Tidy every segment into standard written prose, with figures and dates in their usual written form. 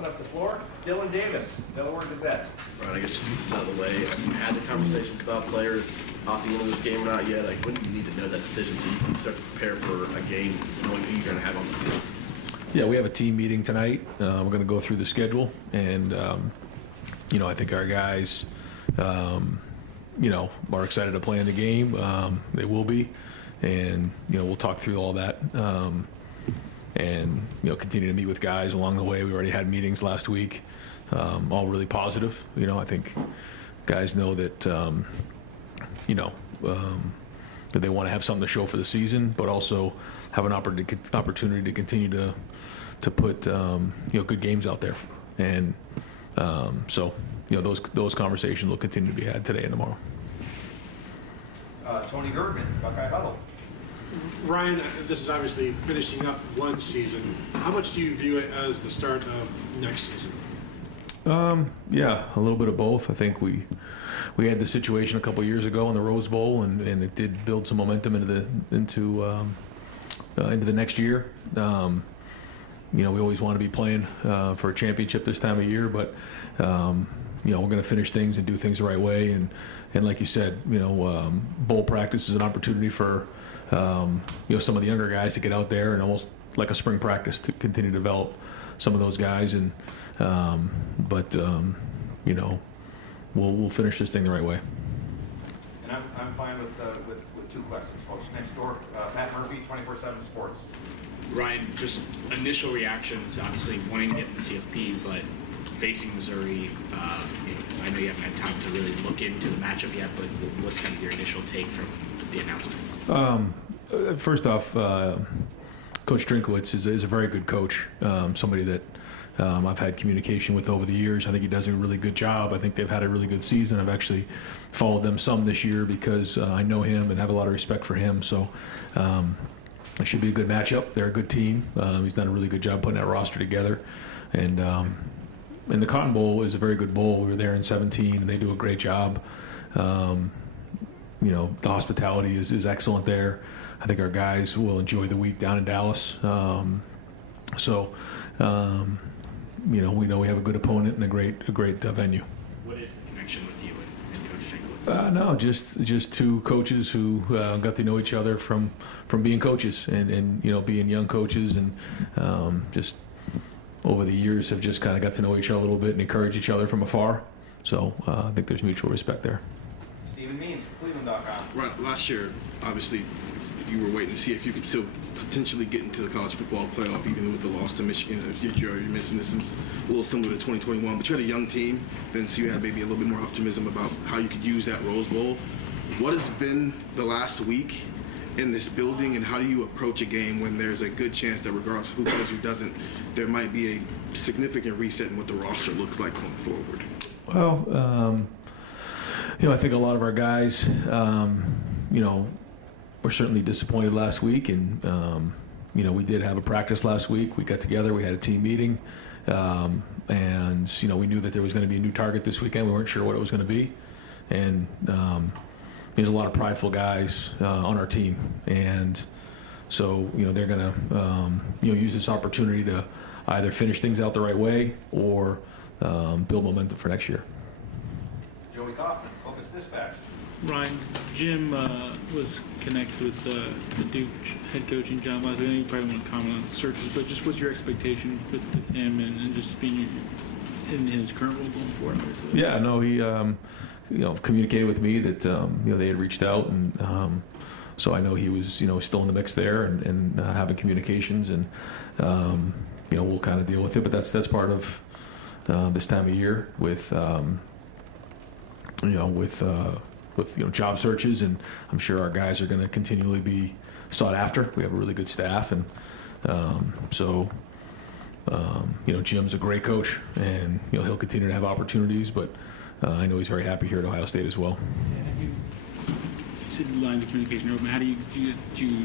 open up the floor. Dylan Davis, Delaware Gazette. Right, I guess just get this out of the way. Have you had the conversations about players opting into this game or not yet? Like, when do you need to know that decision so you can start to prepare for a game knowing who you're going to have on the field? Yeah, we have a team meeting tonight. We're going to go through the schedule, and I think our guys, are excited to play in the game. They will be, and we'll talk through all that, and continue to meet with guys along the way. We already had meetings last week, all really positive. I think guys know that that they want to have something to show for the season, but also have an opportunity to continue to put good games out there, and so those conversations will continue to be had today and tomorrow. Tony Girdman, Buckeye Huddle. Ryan, this is obviously finishing up one season. How much do you view it as the start of next season? Yeah, a little bit of both. I think we had the situation a couple years ago in the Rose Bowl, and it did build some momentum into the next year. We always want to be playing for a championship this time of year, but we're going to finish things and do things the right way. And like you said, bowl practice is an opportunity for some of the younger guys to get out there and almost like a spring practice to continue to develop some of those guys. And we'll finish this thing the right way. And I'm fine with two questions, folks. Next door, Matt Murphy, 24/7 Sports. Ryan, just initial reactions, obviously wanting to get in the CFP, but facing Missouri, I know you haven't had time to really look into the matchup yet, but what's kind of your initial take from the announcement? First off, Coach Drinkowitz is a very good coach, somebody that I've had communication with over the years. I think he does a really good job. I think they've had a really good season. I've actually followed them some this year because I know him and have a lot of respect for him. So it should be a good matchup. They're a good team. He's done a really good job putting that roster together. And the Cotton Bowl is a very good bowl. We were there in 2017, and they do a great job. The hospitality is excellent there. I think our guys will enjoy the week down in Dallas. We know we have a good opponent and a great venue. What is the connection with you and Coach Drinkowitz? No, just two coaches who got to know each other from being coaches and being young coaches, and just over the years have just kind of got to know each other a little bit and encourage each other from afar. So I think there's mutual respect there. Stephen Means, Cleveland.com. Right, last year, obviously, you were waiting to see if you could still potentially get into the college football playoff, even with the loss to Michigan. You already mentioned this is a little similar to 2021, but you had a young team, then so you had maybe a little bit more optimism about how you could use that Rose Bowl. What has been the last week in this building, and how do you approach a game when there's a good chance that regardless of who plays, who doesn't, there might be a significant reset in what the roster looks like going forward? Well, I think a lot of our guys, were certainly disappointed last week, and we did have a practice last week. We got together, we had a team meeting, and we knew that there was going to be a new target this weekend. We weren't sure what it was going to be, and there's a lot of prideful guys on our team, and so they're going to use this opportunity to either finish things out the right way or build momentum for next year. Joey Kaufman, Focus Dispatch. Ryan, Jim was connected with the Duke head coach and John Boswell. I know you probably won't comment on searches, but just what's your expectation with him and just being in his current role going forward, obviously? Yeah, no, he communicated with me that they had reached out, and so I know he was still in the mix there and having communications, and we'll kind of deal with it. But that's part of this time of year with job searches, and I'm sure our guys are going to continually be sought after. We have a really good staff, and Jim's a great coach, and he'll continue to have opportunities, but I know he's very happy here at Ohio State as well. You said lines of communication are open. How do you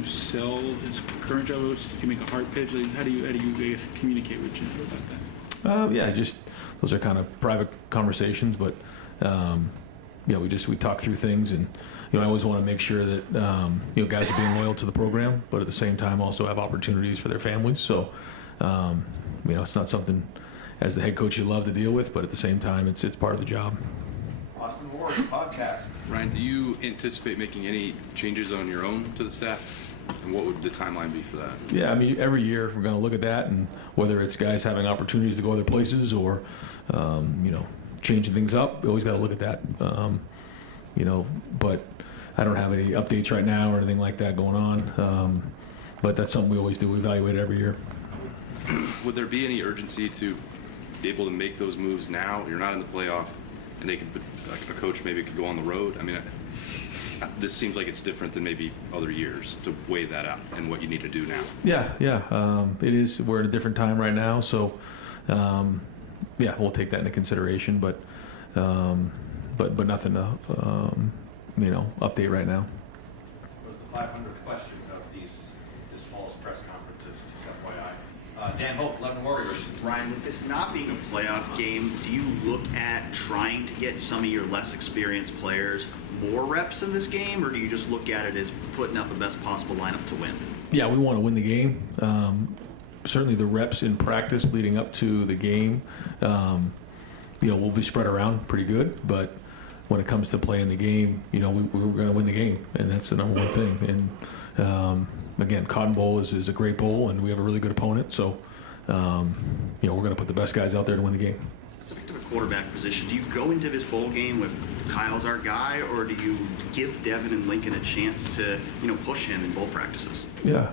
sell his current job? Do you make a hard pitch? Like, how do you I guess, communicate with Jim about that? Just those are kind of private conversations, but we talk through things, and I always want to make sure that guys are being loyal to the program, but at the same time also have opportunities for their families. So it's not something as the head coach, you love to deal with, but at the same time, it's part of the job. Austin Ward, podcast. Ryan, do you anticipate making any changes on your own to the staff? And what would the timeline be for that? Yeah, I mean, every year we're going to look at that, and whether it's guys having opportunities to go other places or, changing things up, we always got to look at that. But I don't have any updates right now or anything like that going on. But that's something we always do. We evaluate it every year. Would there be any urgency to be able to make those moves now? You're not in the playoff, and they could, like a coach maybe could go on the road. I mean, this seems like it's different than maybe other years to weigh that out and what you need to do now. Yeah. It is. We're at a different time right now, so we'll take that into consideration. But nothing to update right now. Was the 500th question of this fall's press conferences, just FYI. Dan Hope, 11 Warriors. Ryan, with this not being a playoff game, do you look at trying to get some of your less experienced players more reps in this game, or do you just look at it as putting up the best possible lineup to win? Yeah, we want to win the game. Certainly the reps in practice leading up to the game, will be spread around pretty good, but when it comes to playing the game, we're going to win the game, and that's the number one thing. And again, Cotton Bowl is a great bowl, and we have a really good opponent, so we're going to put the best guys out there to win the game. Specific to the quarterback position, do you go into this bowl game with Kyle's our guy, or do you give Devin and Lincoln a chance to push him in bowl practices? Yeah,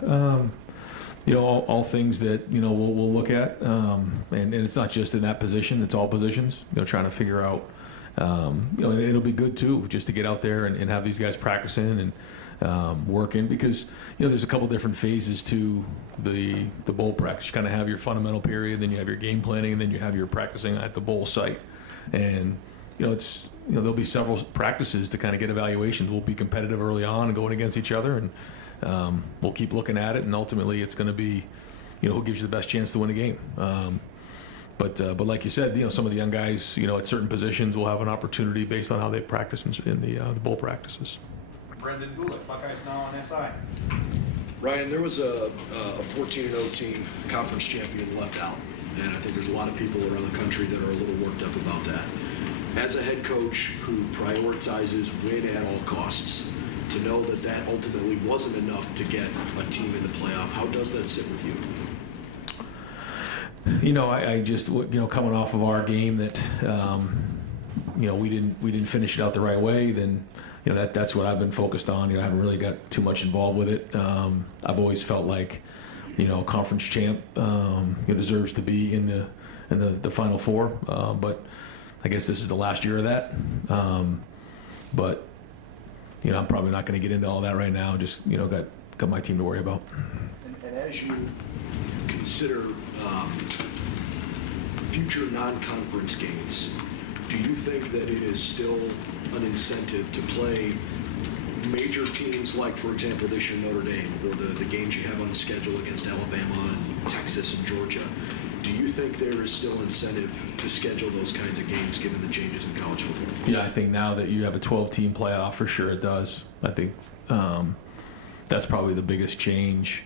all things that we'll look at, and it's not just in that position; it's all positions. Trying to figure out. It'll be good too, just to get out there and have these guys practicing and working, because there's a couple different phases to the bowl practice. You kind of have your fundamental period, then you have your game planning, and then you have your practicing at the bowl site. And there'll be several practices to kind of get evaluations. We'll be competitive early on and going against each other, and we'll keep looking at it. And ultimately, it's going to be who gives you the best chance to win a game. But like you said, some of the young guys, at certain positions will have an opportunity based on how they practice in the bowl practices. Brendan Gulick, Buckeyes Now on SI. Ryan, there was a 14-0 team, conference champion, left out, and I think there's a lot of people around the country that are a little worked up about that. As a head coach who prioritizes win at all costs, to know that ultimately wasn't enough to get a team in the playoff, how does that sit with you? I just coming off of our game that we didn't finish it out the right way, then that's what I've been focused on. I haven't really got too much involved with it. I've always felt like a conference champ deserves to be in the Final Four, but I guess this is the last year of that. But I'm probably not going to get into all that right now. Just got my team to worry about. And as you consider future non-conference games, do you think that it is still an incentive to play major teams like, for example, this year Notre Dame, or the games you have on the schedule against Alabama and Texas and Georgia? Do you think there is still incentive to schedule those kinds of games given the changes in college football? Yeah, I think now that you have a 12-team playoff, for sure it does. I think that's probably the biggest change.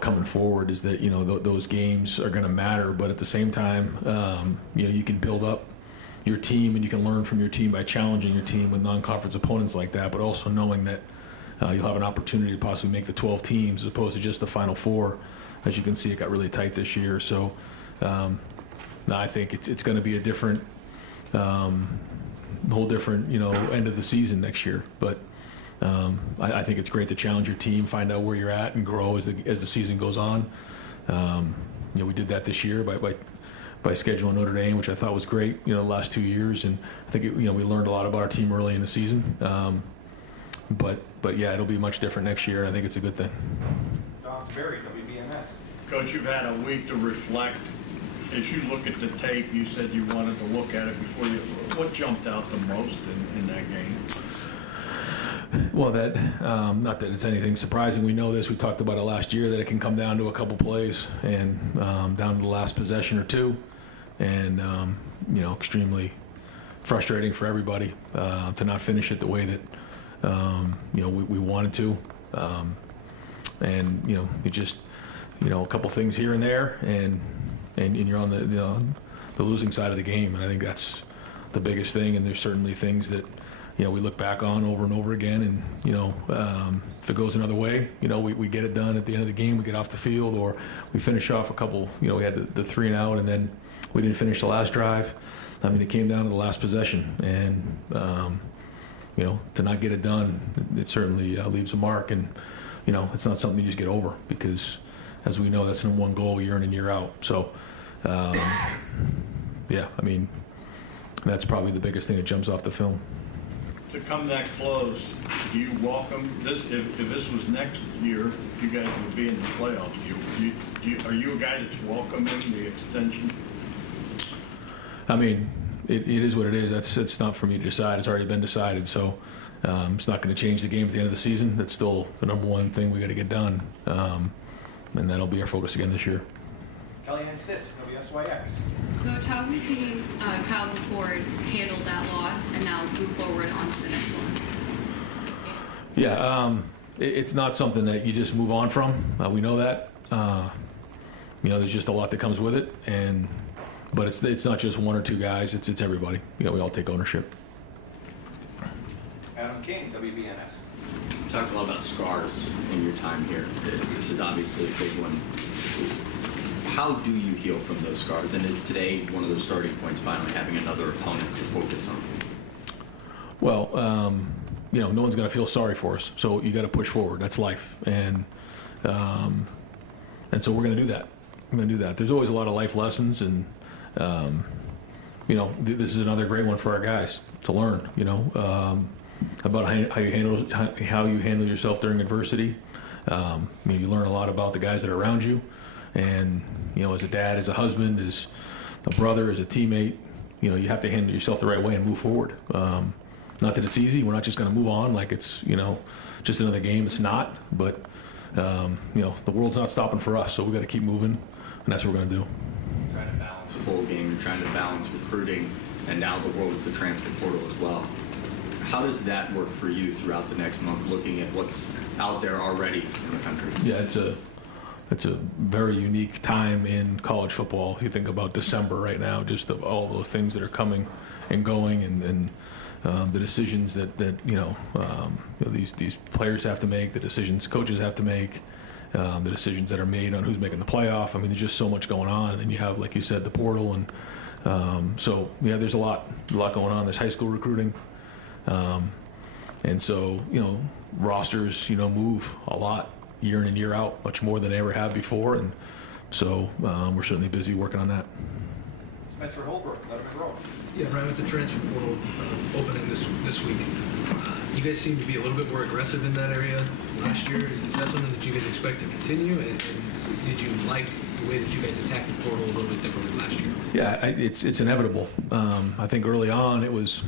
Coming forward is that those games are going to matter, but at the same time, you can build up your team and you can learn from your team by challenging your team with non-conference opponents like that, but also knowing that you'll have an opportunity to possibly make the 12 teams as opposed to just the Final Four. As you can see, it got really tight this year, so I think it's going to be a different, whole different end of the season next year, but. I think it's great to challenge your team, find out where you're at, and grow as the season goes on. We did that this year by scheduling Notre Dame, which I thought was great. The last 2 years, and I think we learned a lot about our team early in the season. But yeah, it'll be much different next year, and I think it's a good thing. Don Berry, WBMS. Coach, you've had a week to reflect. As you look at the tape, you said you wanted to look at it before you. What jumped out the most in that game? Well, not that it's anything surprising. We know this. We talked about it last year, that it can come down to a couple plays and down to the last possession or two, and extremely frustrating for everybody to not finish it the way that we wanted to, and it just a couple things here and there, and you're on the losing side of the game, and I think that's the biggest thing. And there's certainly things that we look back on over and over again, and if it goes another way, we get it done at the end of the game, we get off the field, or we finish off a couple. We had the 3 and out, and then we didn't finish the last drive. I mean, it came down to the last possession, and to not get it done, it certainly leaves a mark, and it's not something you just get over, because as we know, that's number one goal year in and year out. So yeah, I mean, that's probably the biggest thing that jumps off the film. To come that close, do you welcome this? If this was next year, you guys would be in the playoffs. Are you a guy that's welcoming the extension? I mean, it is what it is. It's not for me to decide. It's already been decided. So it's not going to change the game at the end of the season. That's still the number one thing we got to get done, and that'll be our focus again this year. Kellyanne Stitz, WSYX. Coach, how have you seen Kyle McCord handle that loss and now move forward on to the next one? Yeah, it's not something that you just move on from. We know that. There's just a lot that comes with it, but it's not just one or two guys. It's everybody. We all take ownership. Adam King, WBNS. You talked a lot about scars in your time here. This is obviously a big one. How do you heal from those scars? And is today one of those starting points, finally having another opponent to focus on? Well, no one's going to feel sorry for us, so you got to push forward. That's life, and so we're going to do that. We're going to do that. There's always a lot of life lessons, and this is another great one for our guys to learn. About how you handle yourself during adversity. You learn a lot about the guys that are around you. And, as a dad, as a husband, as a brother, as a teammate, you have to handle yourself the right way and move forward. Not that it's easy. We're not just going to move on like it's, just another game. It's not. But, the world's not stopping for us, so we got to keep moving, and that's what we're going to do. Trying to balance a bowl game, trying to balance recruiting, and now the world with the transfer portal as well. How does that work for you throughout the next month, looking at what's out there already in the country? Yeah, it's a very unique time in college football. If you think about December right now, just of all those things that are coming and going, and the decisions that these players have to make, the decisions coaches have to make, the decisions that are made on who's making the playoff. I mean, there's just so much going on, and then you have, like you said, the portal, and so yeah, there's a lot going on. There's high school recruiting, and so rosters move a lot year in and year out, much more than they ever have before, and so we're certainly busy working on that. Spencer Holbrook, Letterman Row. Yeah, right, with the transfer portal opening this week, you guys seem to be a little bit more aggressive in that area last year. Is that something that you guys expect to continue? And did you like the way that you guys attacked the portal a little bit differently last year? Yeah, it's inevitable. I think early on it was,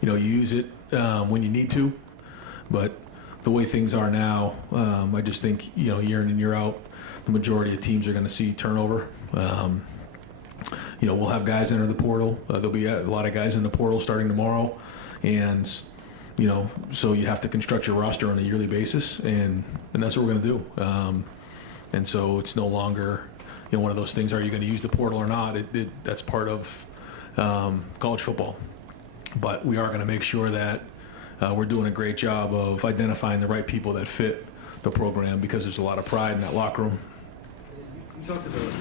you use it when you need to, but the way things are now, I just think, year in and year out, the majority of teams are going to see turnover. We'll have guys enter the portal. There'll be a lot of guys in the portal starting tomorrow. And, so you have to construct your roster on a yearly basis, and that's what we're going to do. And so it's no longer, one of those things, are you going to use the portal or not? That's part of college football. But we are going to make sure that we're doing a great job of identifying the right people that fit the program, because there's a lot of pride in that locker room. You talked about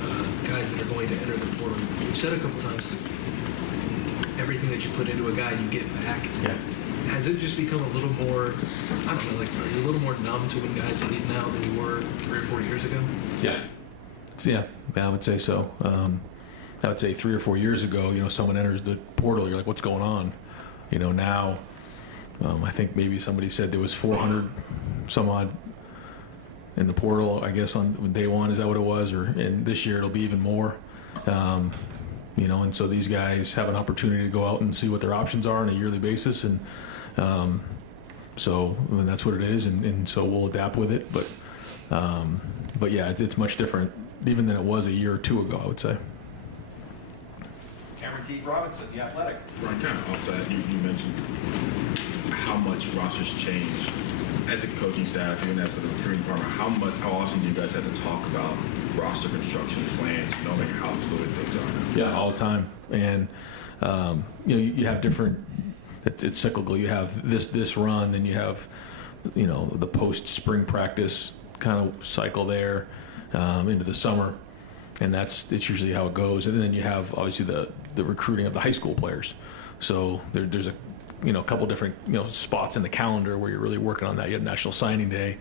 guys that are going to enter the portal. You've said a couple times that everything that you put into a guy, you get back. Yeah. Has it just become a little more, I don't know, like, are you a little more numb to when guys leave now than you were 3 or 4 years ago? Yeah. Yeah, I would say so. I would say 3 or 4 years ago, someone enters the portal, you're like, what's going on? Now, I think maybe somebody said there was 400 some odd in the portal, I guess, on day one. Is that what it was? And this year it'll be even more. And so these guys have an opportunity to go out and see what their options are on a yearly basis. And so that's what it is. And so we'll adapt with it. But yeah, it's much different even than it was a year or two ago, I would say. Cameron T. Robinson, The Athletic. Right, kind of off that, you mentioned how much rosters change as a coaching staff, even as for the recruiting department, how often do you guys have to talk about roster construction plans, knowing how fluid things are now? Yeah, all the time. And you have different. It's cyclical. You have this run, then you have the post spring practice kind of cycle there into the summer, and it's usually how it goes. And then you have obviously the recruiting of the high school players. So there's a couple different spots in the calendar where you're really working on that. You have National Signing Day.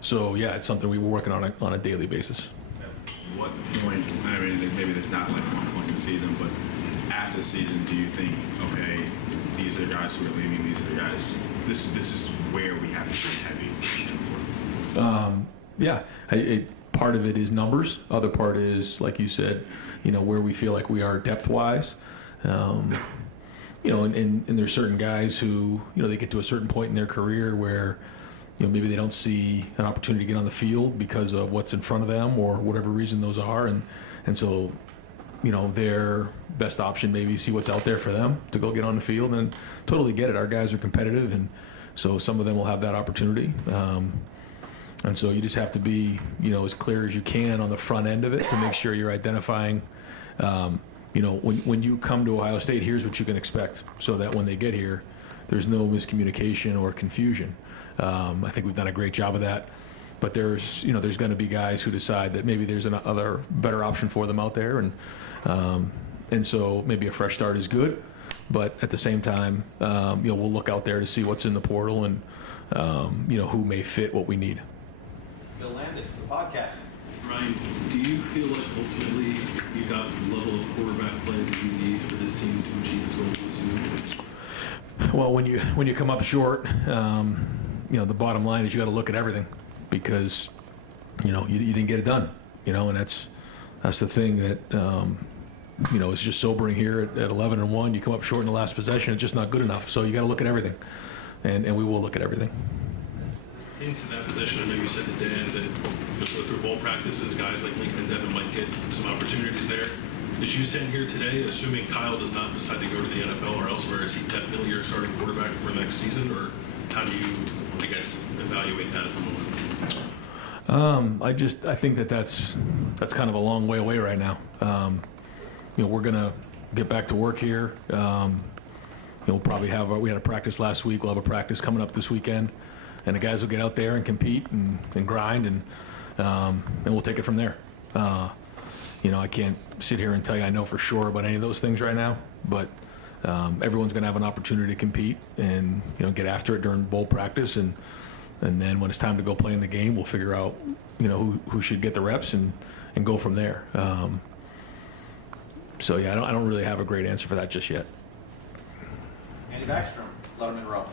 So yeah, it's something we were working on a daily basis. At what point, I mean, maybe there's not like one point in the season, but after the season, do you think, okay, these are the guys who are leaving, these are the guys, this is where we have to be heavy? Yeah, part of it is numbers. Other part is, like you said, where we feel like we are depth-wise. And there's certain guys who, they get to a certain point in their career where, maybe they don't see an opportunity to get on the field because of what's in front of them or whatever reason those are. And so, their best option maybe see what's out there for them to go get on the field, and totally get it. Our guys are competitive, and so some of them will have that opportunity. And so you just have to be, as clear as you can on the front end of it to make sure you're identifying, when you come to Ohio State, here's what you can expect, so that when they get here, there's no miscommunication or confusion. I think we've done a great job of that. But there's going to be guys who decide that maybe there's another better option for them out there, and so maybe a fresh start is good. But at the same time, we'll look out there to see what's in the portal and who may fit what we need. Bill Landis, the podcast. Ryan, do you feel like ultimately you got the level of quarterback play that you need for this team to achieve its goals this year? Well, when you come up short, the bottom line is you got to look at everything, because you didn't get it done, and that's the thing that is just sobering here at 11-1. You come up short in the last possession, it's just not good enough. So you got to look at everything, and we will look at everything. Into that position, I know you said to Dan that go through bowl practices, guys like Lincoln and Devin might get some opportunities there. As you stand here today, assuming Kyle does not decide to go to the NFL or elsewhere, is he definitely your starting quarterback for next season, or how do you, evaluate that at the moment? I think that's kind of a long way away right now. We're gonna get back to work here. We'll probably we had a practice last week. We'll have a practice coming up this weekend, and the guys will get out there and compete and grind, and we'll take it from there. I can't sit here and tell you I know for sure about any of those things right now, but everyone's going to have an opportunity to compete and get after it during bowl practice, and then when it's time to go play in the game, we'll figure out who should get the reps and go from there. So yeah, I don't really have a great answer for that just yet. Andy Backstrom, Letterman Row.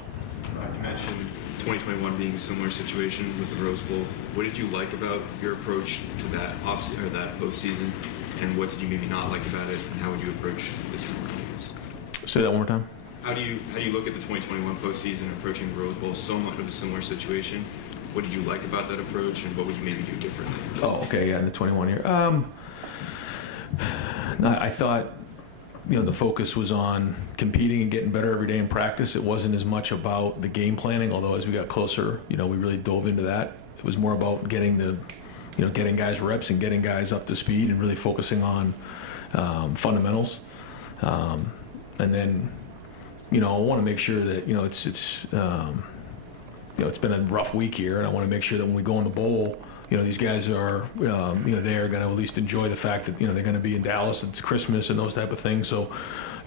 You mentioned 2021 being a similar situation with the Rose Bowl. What did you like about your approach to that that postseason, and what did you maybe not like about it, and how would you approach this time? Say that one more time. How do you look at the 2021 postseason approaching the Rose Bowl, so much of a similar situation? What did you like about that approach, and what would you maybe do differently? Oh, okay, yeah, in the 21 year. I thought, the focus was on competing and getting better every day in practice. It wasn't as much about the game planning, although as we got closer, we really dove into that. It was more about getting getting guys reps and getting guys up to speed and really focusing on fundamentals. And then, I want to make sure that, it's been a rough week here, and I want to make sure that when we go in the bowl, these guys are, they're going to at least enjoy the fact that, they're going to be in Dallas, it's Christmas and those type of things. So,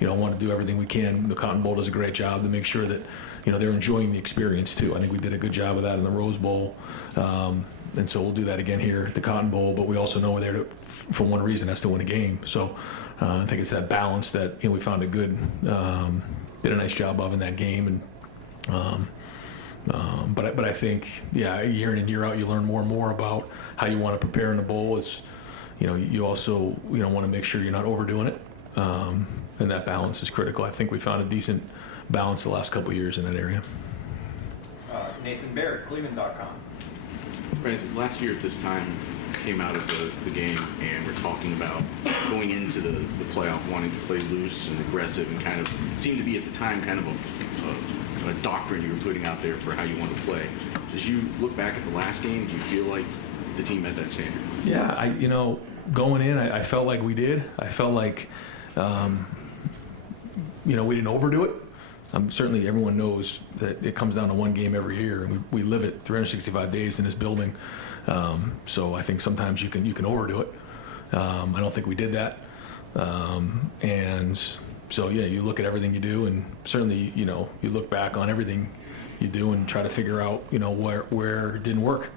I want to do everything we can. The Cotton Bowl does a great job to make sure that, they're enjoying the experience too. I think we did a good job of that in the Rose Bowl. And so we'll do that again here at the Cotton Bowl, but we also know we're there for one reason, that's to win a game. So I think it's that balance that, we found did a nice job of in that game. And, but I think, year in and year out, you learn more and more about how you want to prepare in the bowl. It's, you also, want to make sure you're not overdoing it. And that balance is critical. I think we found a decent balance the last couple of years in that area. Nathan Barrett, Cleveland.com. Last year at this time, came out of the game and we're talking about going into the playoff wanting to play loose and aggressive, and kind of seemed to be at the time kind of a a doctrine you were putting out there for how you want to play. As you look back at the last game, do you feel like the team met that standard? Yeah, going in, I felt like we did. I felt like, we didn't overdo it. Certainly, everyone knows that it comes down to one game every year, and we live it 365 days in this building. So I think sometimes you can overdo it. I don't think we did that. And so yeah, you look at everything you do, and certainly you look back on everything you do and try to figure out where it didn't work.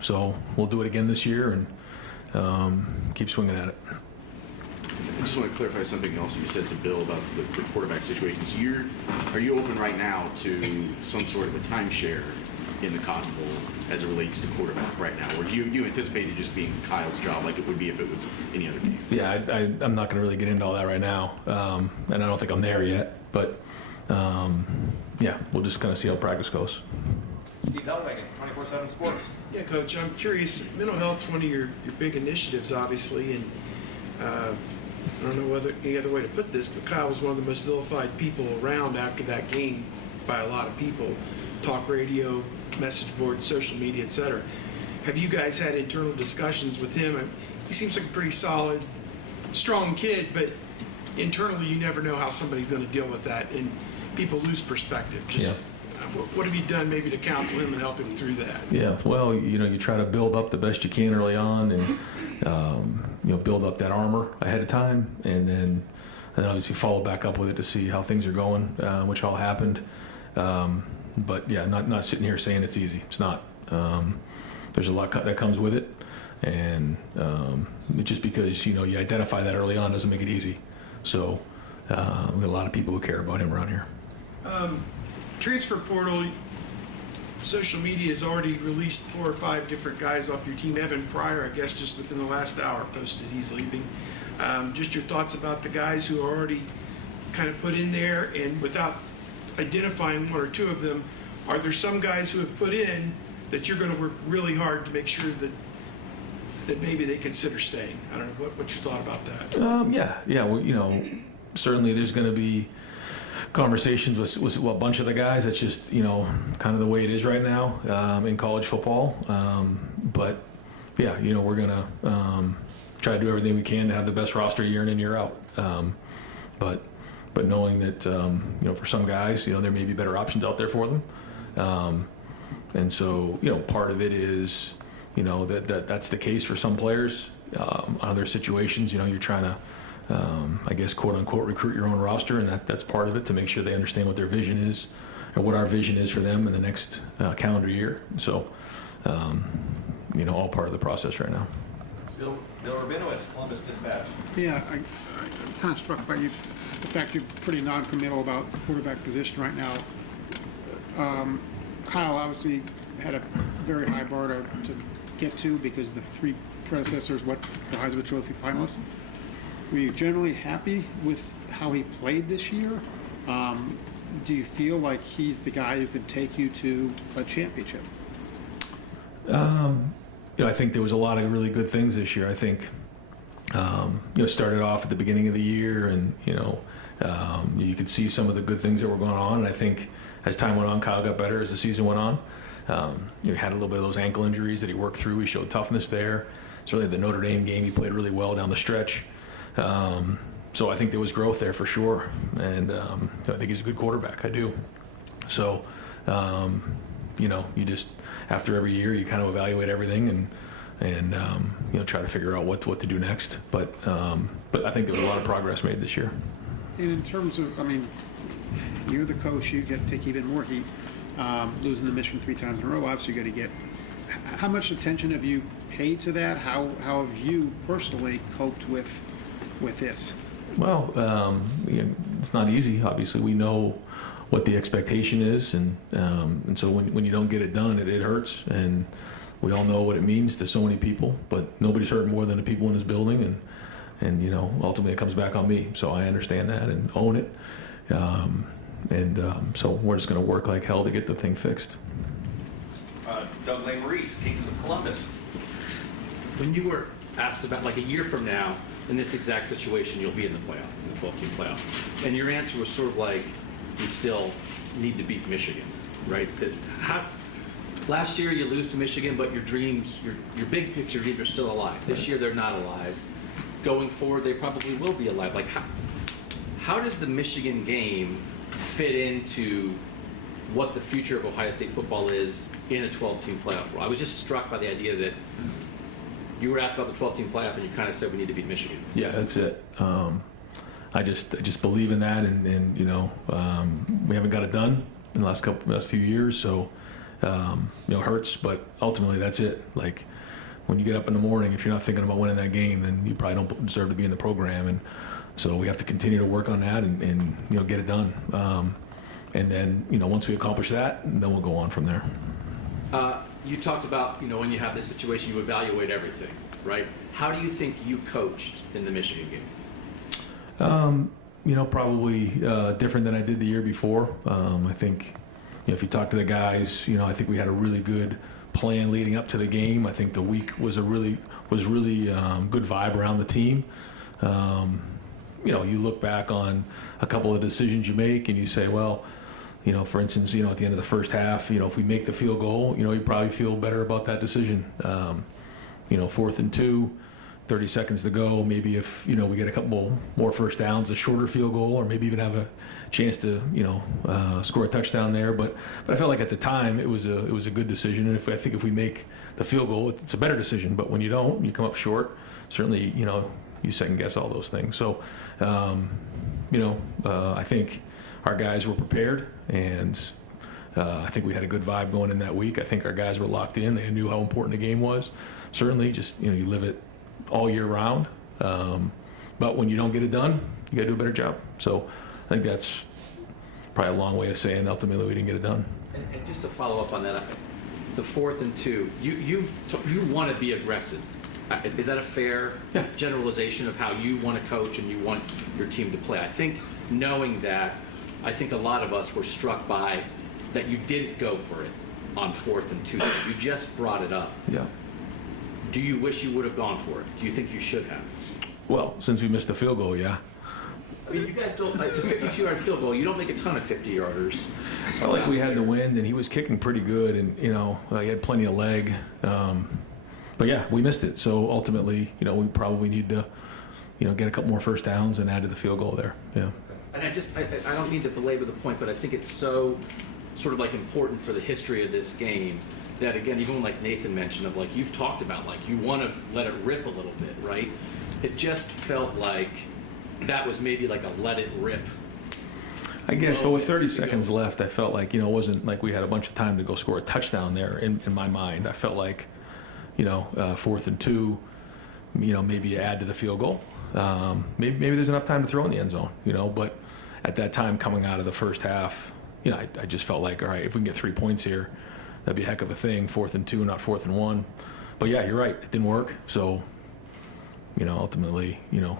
So we'll do it again this year and keep swinging at it. I just want to clarify something else you said to Bill about the quarterback situation. So are you open right now to some sort of a timeshare in the Cotton Bowl as it relates to quarterback right now? Or do you anticipate it just being Kyle's job like it would be if it was any other game? Yeah, I'm not going to really get into all that right now, and I don't think I'm there yet. But yeah, we'll just kind of see how practice goes. Steve Helping, 24/7 Sports. Yeah, Coach, I'm curious, mental health's one of your big initiatives, obviously, and I don't know whether any other way to put this, but Kyle was one of the most vilified people around after that game by a lot of people. Talk radio, message boards, social media, etc. Have you guys had internal discussions with him? He seems like a pretty solid, strong kid, but internally you never know how somebody's going to deal with that, and people lose perspective. What have you done maybe to counsel him and help him through that? Yeah, well, you try to build up the best you can early on, and build up that armor ahead of time, and then obviously follow back up with it to see how things are going, which all happened. But yeah, not sitting here saying it's easy. It's not. There's a lot that comes with it, and just because you identify that early on doesn't make it easy. So we got a lot of people who care about him around here. Transfer portal, social media has already released 4 or 5 different guys off your team. Evan Pryor, I guess, just within the last hour posted he's leaving. Just your thoughts about the guys who are already kind of put in there, and without identifying 1 or 2 of them, are there some guys who have put in that you're going to work really hard to make sure that maybe they consider staying? I don't know. What's your thought about that? Yeah. Well, certainly there's going to be conversations with a bunch of the guys. That's just kind of the way it is right now in college football. But yeah, we're gonna try to do everything we can to have the best roster year in and year out. But knowing that for some guys, there may be better options out there for them. And so part of it is that's the case for some players. Other situations, you're trying to I guess, quote unquote, recruit your own roster, and that's part of it, to make sure they understand what their vision is and what our vision is for them in the next calendar year. So, all part of the process right now. Bill Rabinowitz, Columbus Dispatch. Yeah, I'm kind of struck by the fact you're pretty non-committal about the quarterback position right now. Kyle obviously had a very high bar to get to because the 3 predecessors, the Heisman Trophy finalists. Were you generally happy with how he played this year? Do you feel like he's the guy who can take you to a championship? I think there was a lot of really good things this year. I think, started off at the beginning of the year, and you could see some of the good things that were going on. And I think as time went on, Kyle got better as the season went on. He had a little bit of those ankle injuries that he worked through. He showed toughness there. Certainly the Notre Dame game, he played really well down the stretch. So I think there was growth there for sure, and I think he's a good quarterback. I do. So, you just after every year you kind of evaluate everything and try to figure out what to do next. But I think there was a lot of progress made this year. And in terms of, you're the coach. You get to take even more heat. Losing the mission 3 times in a row, obviously you're going to get. How much attention have you paid to that? How have you personally coped with this? Well, it's not easy. Obviously, we know what the expectation is, and so when you don't get it done, it hurts, and we all know what it means to so many people. But nobody's hurt more than the people in this building, and ultimately it comes back on me. So I understand that and own it, so we're just going to work like hell to get the thing fixed. Doug Lane-Maurice, Kings of Columbus. When you were asked about, like, a year from now, in this exact situation, you'll be in the playoff, in the 12-team playoff, and your answer was sort of like, we still need to beat Michigan, right? Last year you lose to Michigan, but your dreams, your big picture dreams are still alive. This year they're not alive. Going forward, they probably will be alive. Like, how does the Michigan game fit into what the future of Ohio State football is in a 12-team playoff role? I was just struck by the idea that you were asked about the 12-team playoff, and you kind of said we need to beat Michigan. Yeah, that's it. I just believe in that, and we haven't got it done in the last few years, so it hurts, but ultimately that's it. Like, when you get up in the morning, if you're not thinking about winning that game, then you probably don't deserve to be in the program, and so we have to continue to work on that and get it done. And then once we accomplish that, then we'll go on from there. You talked about when you have this situation, you evaluate everything, right? How do you think you coached in the Michigan game? Probably different than I did the year before. I think if you talk to the guys, I think we had a really good plan leading up to the game. I think the week was really good vibe around the team. You look back on a couple of decisions you make and you say, well, for instance, at the end of the first half, if we make the field goal, you probably feel better about that decision. 4th and 2, 30 seconds to go. Maybe if, we get a couple more first downs, a shorter field goal, or maybe even have a chance to, score a touchdown there. But I felt like at the time it was a good decision. And I think if we make the field goal, it's a better decision. But when you don't, you come up short. Certainly, you second guess all those things. So, I think our guys were prepared, and I think we had a good vibe going in that week. I think our guys were locked in. They knew how important the game was. Certainly, just you live it all year round. But when you don't get it done, you got to do a better job. So I think that's probably a long way of saying ultimately we didn't get it done. And just to follow up on that, the 4th and 2, you want to be aggressive. Is that a fair generalization of how you want to coach and you want your team to play? I think knowing that, I think a lot of us were struck by that you didn't go for it on 4th and 2. You just brought it up. Yeah. Do you wish you would have gone for it? Do you think you should have? Well, since we missed the field goal, yeah. I mean, you guys don't. It's a 52-yard field goal. You don't make a ton of 50-yarders. I felt like we had the wind, and he was kicking pretty good, and he had plenty of leg. But yeah, we missed it. So ultimately, we probably need to, get a couple more first downs and add to the field goal there. Yeah. And I don't mean to belabor the point, but I think it's so sort of like important for the history of this game that, again, even like Nathan mentioned, of like you've talked about, like you want to let it rip a little bit, right? It just felt like that was maybe like a let it rip. I guess, but with 30 seconds left, I felt like, it wasn't like we had a bunch of time to go score a touchdown there in my mind. I felt like, 4th and 2, maybe add to the field goal. Maybe there's enough time to throw in the end zone, but at that time coming out of the first half, I just felt like, all right, if we can get 3 points here, that'd be a heck of a thing, 4th and 2, not 4th and 1. But yeah, you're right, it didn't work. So, ultimately, you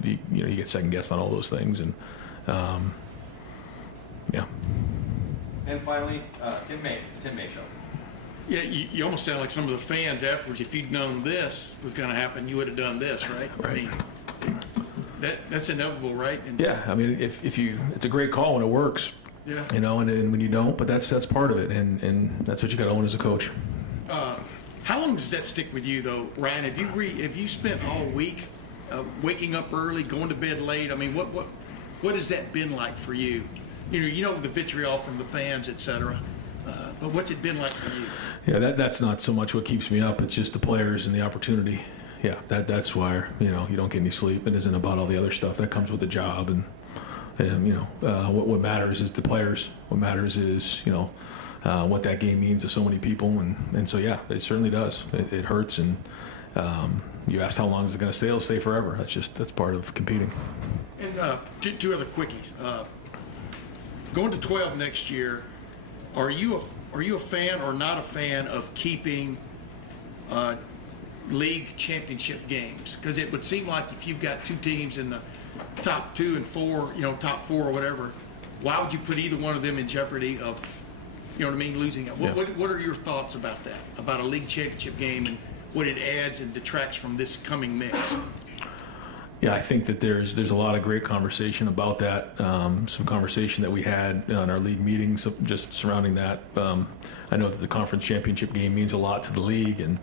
get second guessed on all those things, and yeah. And finally, Tim May Show. Yeah, you almost sound like some of the fans afterwards. If you'd known this was going to happen, you would have done this, right? I mean, that's inevitable, right? And yeah, I mean, if you, it's a great call when it works. Yeah. And when you don't, but that's part of it, and that's what you got to own as a coach. How long does that stick with you, though, Ryan? Have you spent all week waking up early, going to bed late? I mean, what has that been like for you? The vitriol from the fans, et cetera. But what's it been like for you? Yeah, that's not so much what keeps me up. It's just the players and the opportunity. Yeah, that's why you don't get any sleep. It isn't about all the other stuff that comes with the job. And what matters is the players. What matters is what that game means to so many people. And so yeah, it certainly does. It hurts. And you asked how long is it going to stay? It'll stay forever. That's part of competing. And two other quickies. Going to 12 next year. Are you a fan or not a fan of keeping league championship games? Because it would seem like if you've got two teams in the top 2 and 4, top 4 or whatever, why would you put either one of them in jeopardy of, losing it? What are your thoughts about that? About a league championship game and what it adds and detracts from this coming mix? Yeah, I think that there's a lot of great conversation about that. Some conversation that we had on our league meetings just surrounding that. I know that the conference championship game means a lot to the league, and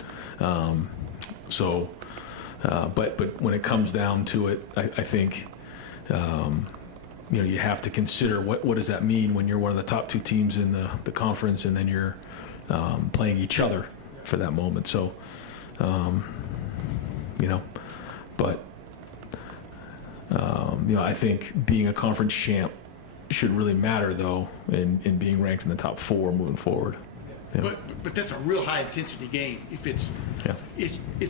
but when it comes down to it, I think you have to consider what does that mean when you're one of the top two teams in the conference, and then you're playing each other for that moment. So but. I think being a conference champ should really matter, though, in being ranked in the top 4 moving forward. Yeah. But that's a real high intensity game. If it's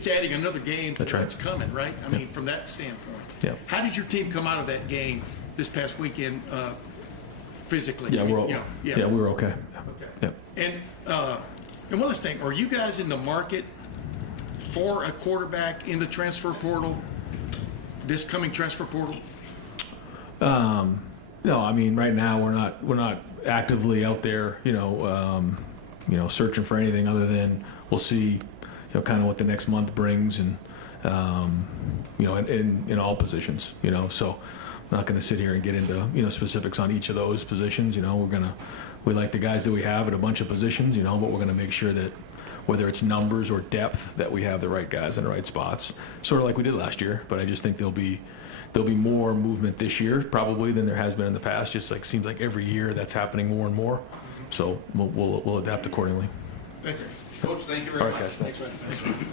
adding another game to what's coming, right? I mean, from that standpoint. Yeah. How did your team come out of that game this past weekend physically? Yeah, we were okay. Okay. Yeah. And one last thing, are you guys in the market for a quarterback in the transfer portal? This coming transfer portal? No, I mean, right now we're not actively out there, searching for anything other than we'll see, kind of what the next month brings, and in all positions, So I'm not going to sit here and get into specifics on each of those positions. We like the guys that we have at a bunch of positions, but we're going to make sure that whether it's numbers or depth, that we have the right guys in the right spots, sort of like we did last year. But I just think there'll be more movement this year probably than there has been in the past. Just like seems like every year that's happening more and more. So we'll adapt accordingly. Thank you. Coach, thank you very much. All right, guys, thanks.